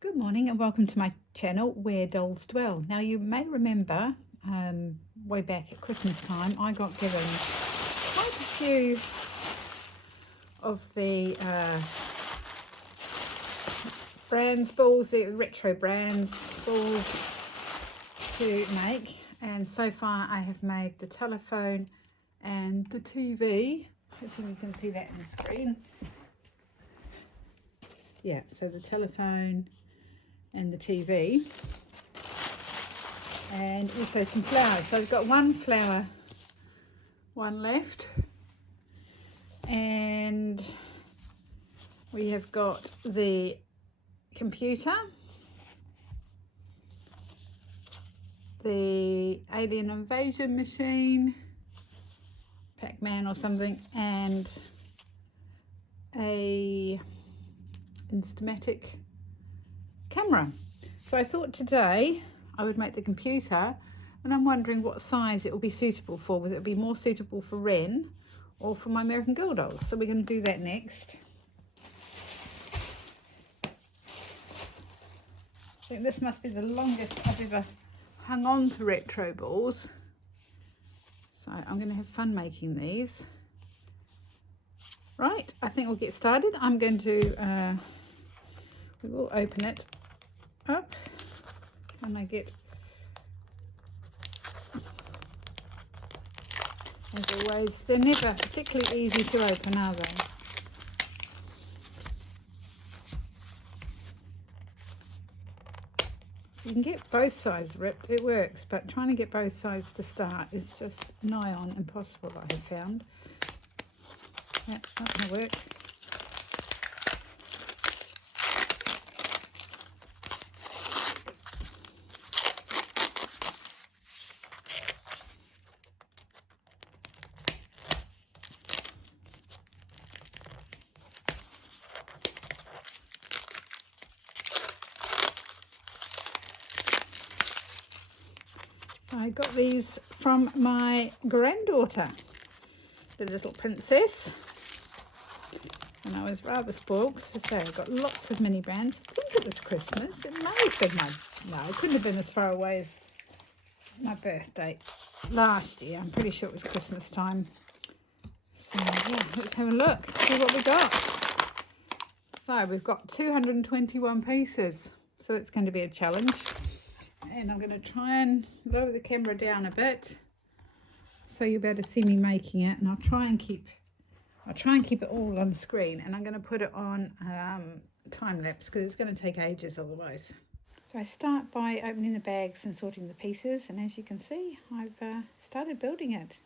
Good morning and welcome to my channel Where Dolls Dwell. Now you may remember way back at Christmas time I got given quite a few of the brands balls, the retro brands balls to make, and so far I have made the telephone and the TV. Hopefully you can see that on the screen. Yeah, so the telephone and the TV, and also some flowers. So I've got one flower, one left, and we have got the computer, the alien invasion machine, Pac-Man or something, and a Instamatic camera. So I thought today I would make the computer, and I'm wondering what size it will be suitable for, whether it will be more suitable for Ren or for my American Girl dolls. So we're going to do that next. I think this must be the longest I've ever hung on to retro balls. So I'm going to have fun making these. Right, I think we'll get started. I'm going to, we will open it up, and I get, as always, they're never particularly easy to open, are they? You can get both sides ripped, it works, but trying to get both sides to start is just nigh on impossible, I have found. That's not going to work. I got these from my granddaughter, the little princess, and I was rather spoiled because I say I got lots of mini brands. I think it was Christmas. It may have been no, it couldn't have been as far away as my birthday last year. I'm pretty sure it was Christmas time. So yeah, let's have a look, see what we got. So we've got 221 pieces, so it's going to be a challenge. And I'm going to try and lower the camera down a bit so you'll be able to see me making it, and I'll try and keep it all on screen, and I'm going to put it on time lapse because it's going to take ages otherwise. So I start by opening the bags and sorting the pieces, and as you can see I've started building it.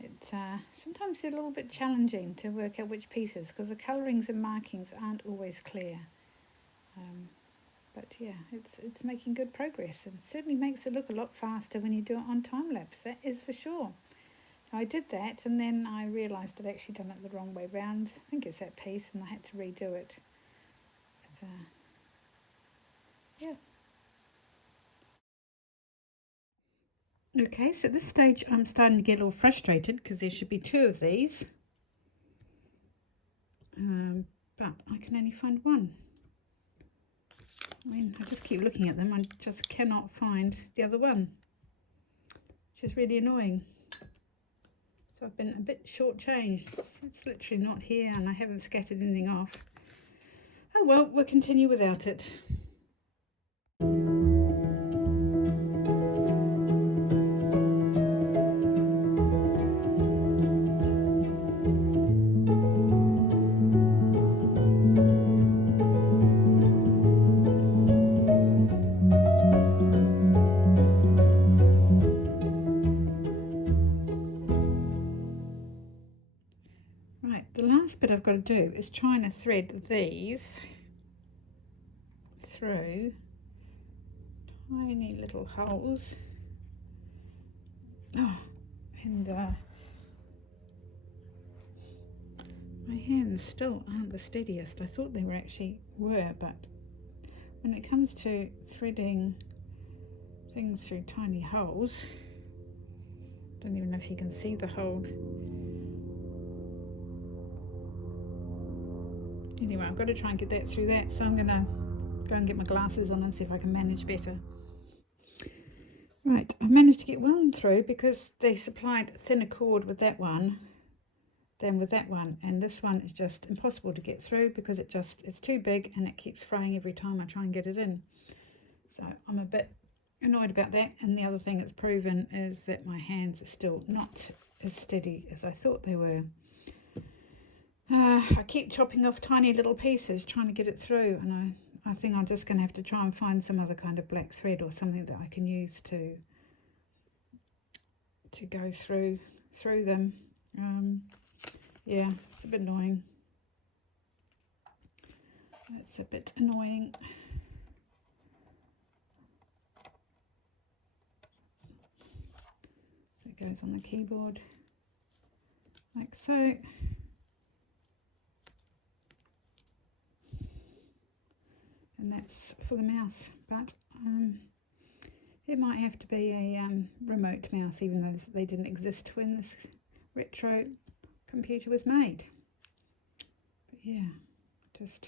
It's sometimes a little bit challenging to work out which pieces because the colourings and markings aren't always clear. But yeah, it's making good progress, and certainly makes it look a lot faster when you do it on time lapse, that is for sure. I did that, and then I realised I'd actually done it the wrong way round. I think it's that piece, and I had to redo it. But, yeah. Okay, so at this stage I'm starting to get a little frustrated because there should be two of these, but I can only find one. I mean, I just keep looking at them, I just cannot find the other one, which is really annoying. So I've been a bit shortchanged. It's literally not here, and I haven't scattered anything off. Oh well, we'll continue without it. Right, the last bit I've got to do is trying to thread these through tiny little holes. Oh, and my hands still aren't the steadiest. I thought they were, but when it comes to threading things through tiny holes, I don't even know if you can see the hole. Anyway, I've got to try and get that through that, so I'm going to go and get my glasses on and see if I can manage better. Right, I've managed to get one through because they supplied thinner cord with that one than with that one, and this one is just impossible to get through because it's too big and it keeps fraying every time I try and get it in. So I'm a bit annoyed about that. And the other thing it's proven is that my hands are still not as steady as I thought they were. I keep chopping off tiny little pieces trying to get it through, and I think I'm just going to have to try and find some other kind of black thread or something that I can use to go through them. Yeah, it's a bit annoying. It's a bit annoying. So it goes on the keyboard like so. And that's for the mouse, but it might have to be a remote mouse, even though they didn't exist when this retro computer was made. But yeah, it's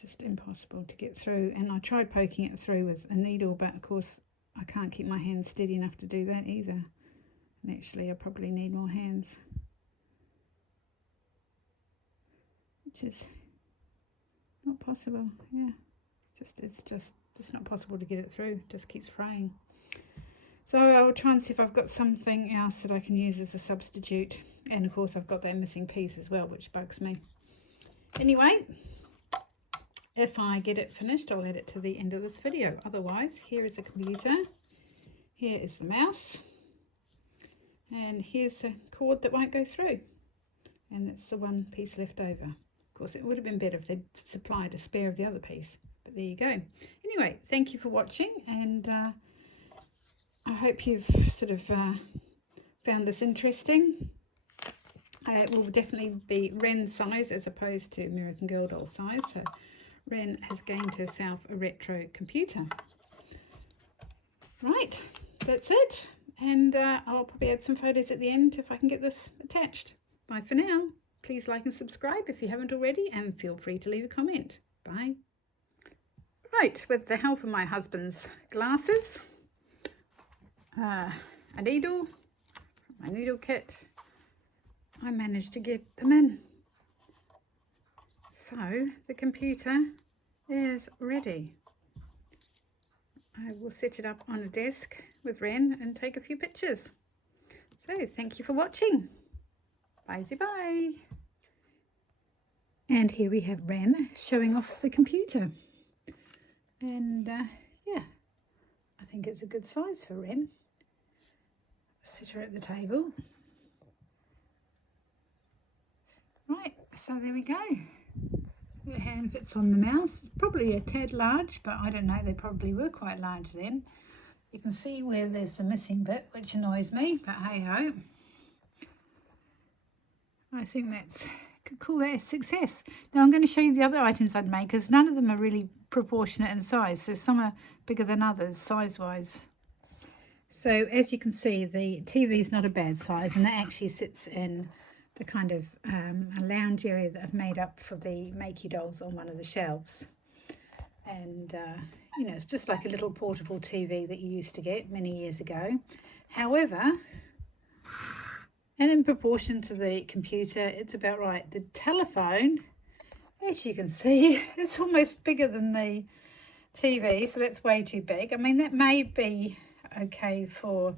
just impossible to get through. And I tried poking it through with a needle, but of course I can't keep my hands steady enough to do that either. And actually I probably need more hands, which is not possible. Yeah, it's just not possible to get it through. It just keeps fraying. So I'll try and see if I've got something else that I can use as a substitute. And of course I've got that missing piece as well, which bugs me. Anyway, if I get it finished, I'll add it to the end of this video. Otherwise, here is the computer, here is the mouse, and here's the cord that won't go through. And that's the one piece left over. Of course, it would have been better if they'd supplied a spare of the other piece. But there you go. Anyway, thank you for watching, and I hope you've sort of found this interesting. It will definitely be Wren size as opposed to American Girl doll size. So Wren has gained herself a retro computer. Right, that's it. And I'll probably add some photos at the end if I can get this attached. Bye for now. Please like and subscribe if you haven't already, and feel free to leave a comment. Bye. Right, with the help of my husband's glasses, a needle, my needle kit, I managed to get them in. So the computer is ready. I will set it up on a desk with Wren and take a few pictures. So thank you for watching. Bye. And here we have Wren showing off the computer. And yeah, I think it's a good size for Wren. Sit her at the table. Right, so there we go. Her hand fits on the mouse. Probably a tad large, but I don't know, they probably were quite large then. You can see where there's the missing bit, which annoys me, but hey ho. I think could call that a success. Now I'm going to show you the other items I'd made, because none of them are really proportionate in size. So some are bigger than others size wise. So as you can see, the TV is not a bad size, and that actually sits in the kind of a lounge area that I've made up for the Makey dolls on one of the shelves. And you know, it's just like a little portable TV that you used to get many years ago. However, and in proportion to the computer, it's about right. The telephone, as you can see, it's almost bigger than the TV, so that's way too big. I mean, that may be okay for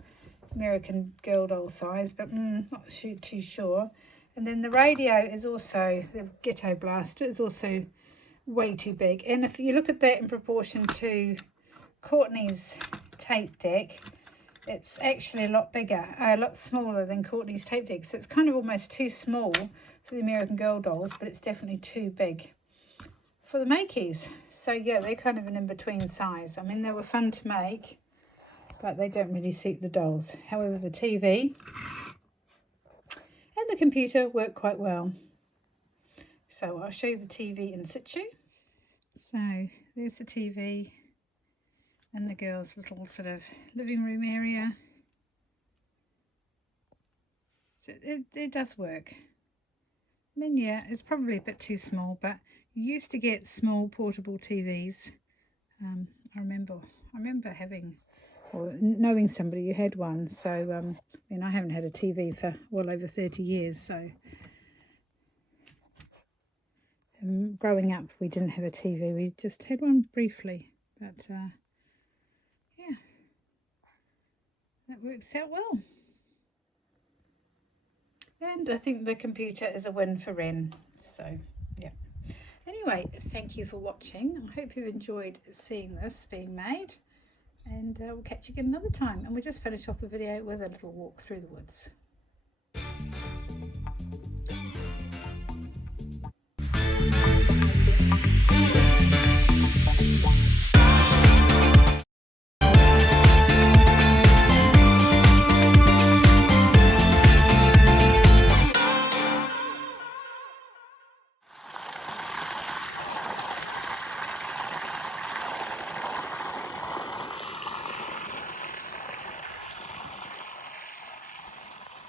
American Girl doll size, but not too sure. And then the radio is also, the Ghetto Blaster is also way too big. And if you look at that in proportion to Courtney's tape deck, it's actually a lot bigger, a lot smaller than Courtney's tape deck. So it's kind of almost too small for the American Girl dolls, but it's definitely too big for the Makeys. So yeah, they're kind of an in-between size. I mean, they were fun to make, but they don't really suit the dolls. However, the TV and the computer work quite well. So I'll show you the TV in situ. So there's the TV and the girls' little sort of living room area. So it does work. I mean, yeah, it's probably a bit too small, but you used to get small portable TVs. I remember having or knowing somebody who had one. So, I mean, I haven't had a TV for well over 30 years. So, growing up, we didn't have a TV. We just had one briefly, but yeah, that works out well. And I think the computer is a win for Ren. So, yeah. Anyway, thank you for watching. I hope you've enjoyed seeing this being made. And we'll catch you again another time. And we'll just finish off the video with a little walk through the woods.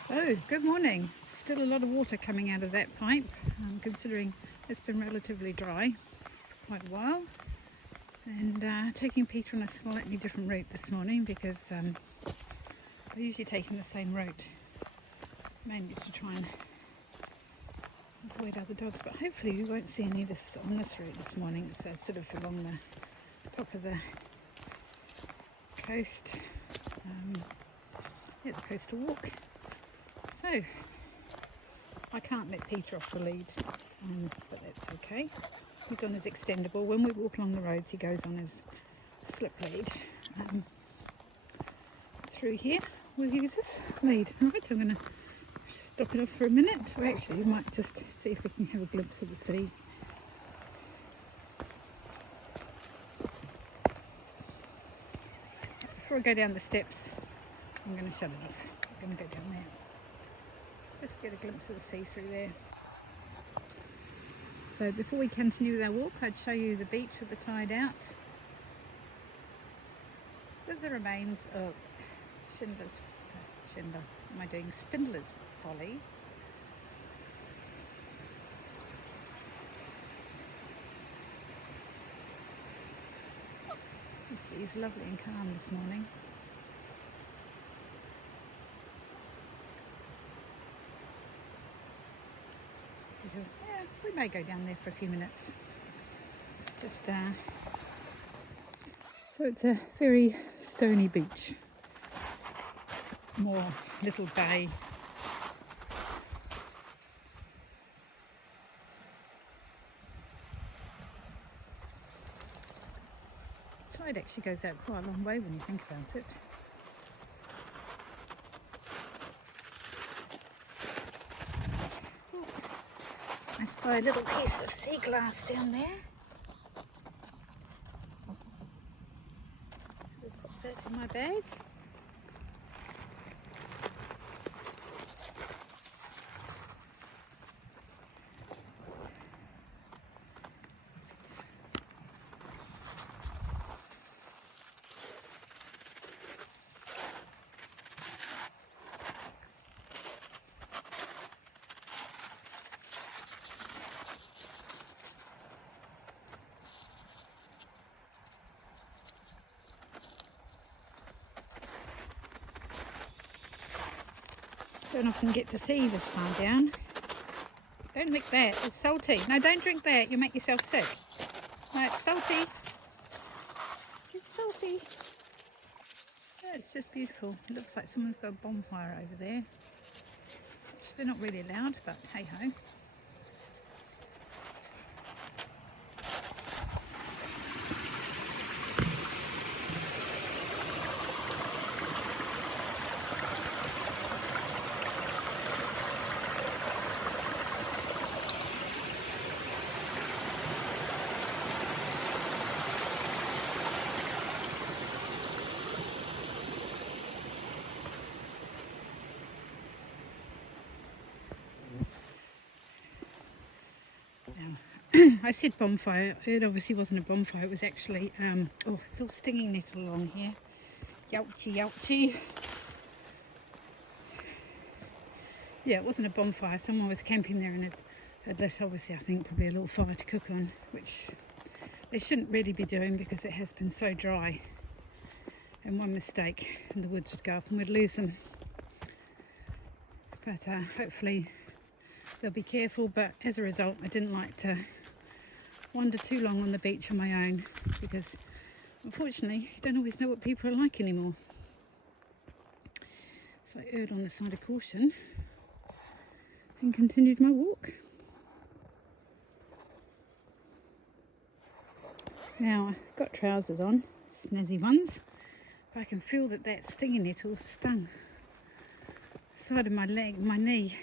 So, good morning. Still a lot of water coming out of that pipe, considering it's been relatively dry for quite a while. And taking Peter on a slightly different route this morning because I usually take him the same route, mainly to try and avoid other dogs, but hopefully we won't see any of this on this route this morning. So sort of along the top of the coast, yeah, the coastal walk. So I can't let Peter off the lead, but that's okay. He's on his extendable. When we walk along the roads, he goes on his slip lead. Through here, we'll use this lead. Right, I'm going to stop it off for a minute. Or actually, we might just see if we can have a glimpse of the sea. Before I go down the steps, I'm going to shut it off. I'm going to go down there. Just get a glimpse of the sea through there. So before we continue with our walk, I'd show you the beach with the tide out. There's the remains of Spindler's Folly. The sea is lovely and calm this morning. Yeah, we may go down there for a few minutes. It's just so it's a very stony beach, more little bay. The tide actually goes out quite a long way when you think about it. I spy a little piece of sea glass down there. I'll pop that in my bag. Don't often get to see this far down. Don't lick that, it's salty. No, don't drink that, you'll make yourself sick. No, it's salty. It's salty. Yeah, it's just beautiful. It looks like someone's got a bonfire over there. They're not really loud, but hey ho. I said bonfire, it obviously wasn't a bonfire, it was actually, oh, it's all stinging nettle along here. Youchy, youchy. Yeah, it wasn't a bonfire, someone was camping there and Unless obviously I think probably a little fire to cook on, which they shouldn't really be doing because it has been so dry. And one mistake and the woods would go up and we'd lose them. But hopefully they'll be careful. But as a result, I didn't like to wander too long on the beach on my own because unfortunately you don't always know what people are like anymore. So I erred on the side of caution and continued my walk. Now I've got trousers on, snazzy ones, but I can feel that stinging nettle stung the side of my leg, my knee,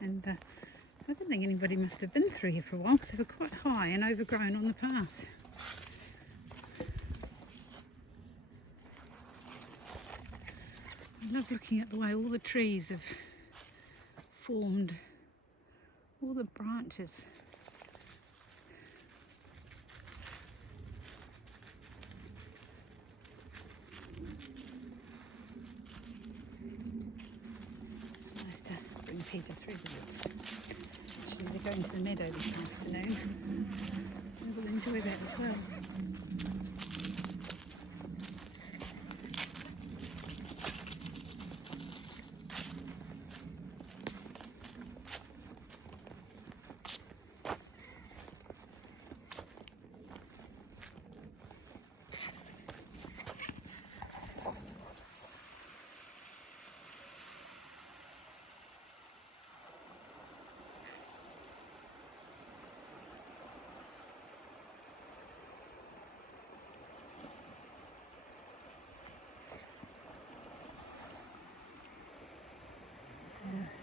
and I don't think anybody must have been through here for a while because they were quite high and overgrown on the path. I love looking at the way all the trees have formed, all the branches. It's nice to bring Peter through the woods. Actually, they're going to the meadow this afternoon, so we'll enjoy that as well.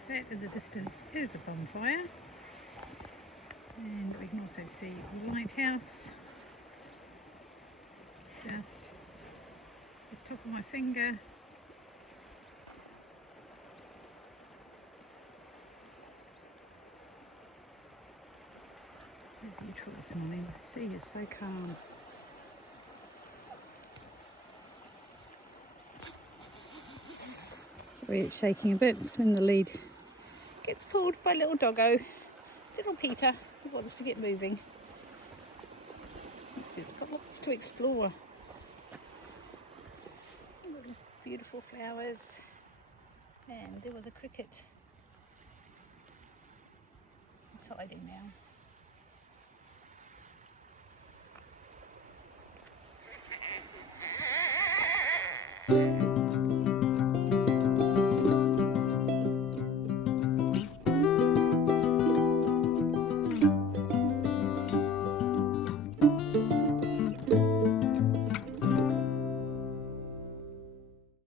That in the distance is a bonfire, and we can also see the lighthouse just at the top of my finger. So beautiful this morning. The sea is so calm. Sorry, it's shaking a bit. It's when the lead gets pulled by little doggo, little Peter, who wants to get moving. It's got lots to explore. Little beautiful flowers, and there was a cricket. It's hiding now.